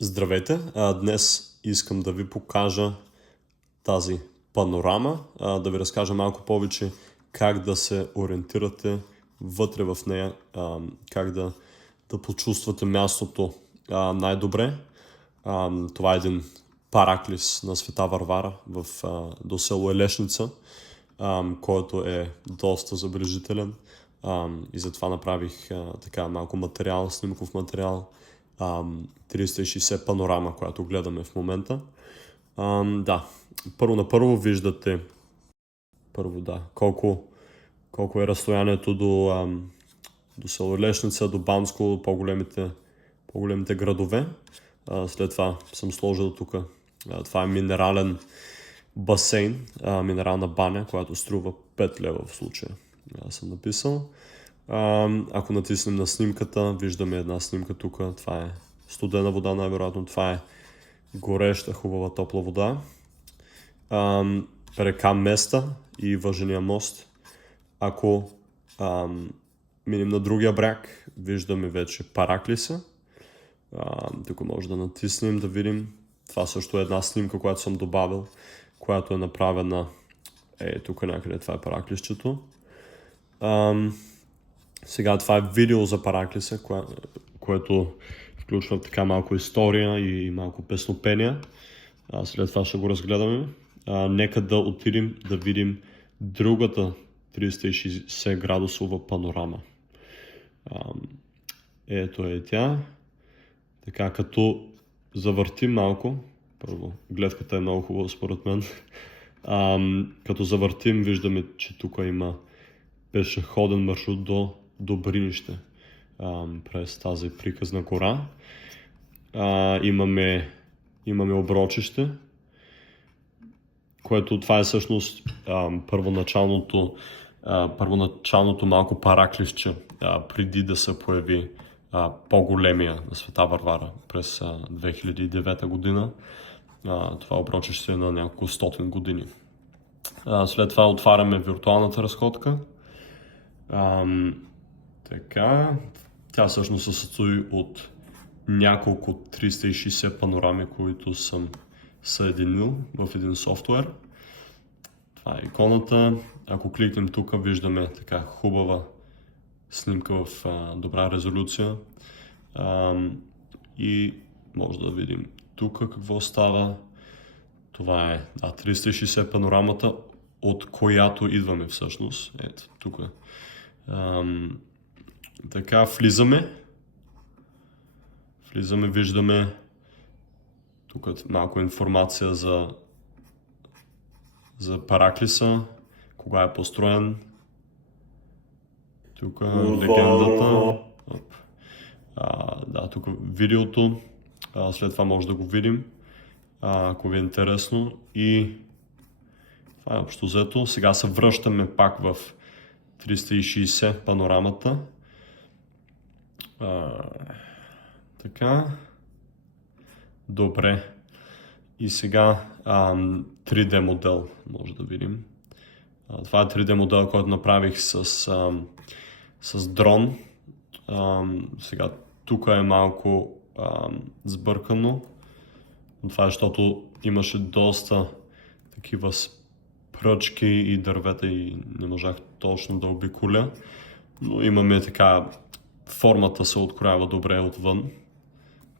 Здравейте! Днес искам да ви покажа тази панорама, да ви разкажа малко повече как да се ориентирате вътре в нея, как да почувствате мястото най-добре. Това е един параклис на Света Варвара до село Елешница, който е доста забележителен, и затова направих така малко материал, снимков материал, 360 панорама, която гледаме в момента. Първо виждате колко е разстоянието до село Елешница, до Банско, по-големите градове. След това съм сложил тук, това е минерален басейн, минерална баня, която струва 5 лева в случая. Аз съм написал. Ако натиснем на снимката, виждаме една снимка тук. Това е студена вода, най-вероятно. Това е гореща, хубава, топла вода. Река Места и Въжения мост. Ако минем на другия бряг, виждаме вече Параклиса. Тук може да натиснем, да видим. Това също е една снимка, която съм добавил, която е направена тук някъде. Това е Параклисчето. Сега това е видео за Параклиса, което включва така малко история и малко песнопения. След това ще го разгледаме. Нека да отидем да видим другата 360 градусова панорама. Ето е тя. Така, като завъртим малко, първо, гледката е много хубава според мен. Като завъртим, виждаме, че тук има пешеходен маршрут до Добринище, през тази приказна гора. Имаме оброчище, което това е всъщност първоначалното малко параклисче, преди да се появи по-големия на Света Варвара през 2009 година. Това оброчище е на няколко стотин години. След това отваряме виртуалната разходка. Така, тя всъщност се състои от няколко 360 панорами, които съм съединил в един софтуер. Това е иконата. Ако кликнем тук, виждаме така хубава снимка в добра резолюция. И може да видим тук какво става. Това е 360 панорамата, от която идваме всъщност. Ето, тук е. Така, влизаме, виждаме тук малко информация за Параклиса, кога е построен, тук легендата, тук видеото, след това може да го видим, ако ви е интересно, и това е общо взето. Сега се връщаме пак в 360 панорамата. Така. Добре. И сега 3D модел може да видим. Това е 3D модел, който направих с дрон. Сега тук е малко сбъркано. Това е, защото имаше доста такива пръчки и дървета и не можах точно да обиколя. Но имаме така, формата се откроява добре отвън.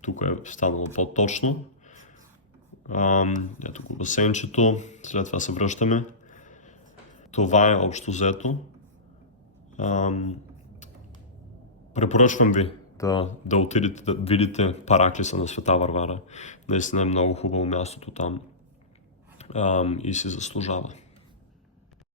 Тук е станало по-точно. Ето го басейнчето. След това се връщаме. Това е общо взето. Препоръчвам ви да отидете да видите Параклиса на Света Варвара. Наистина е много хубаво мястото там и си заслужава.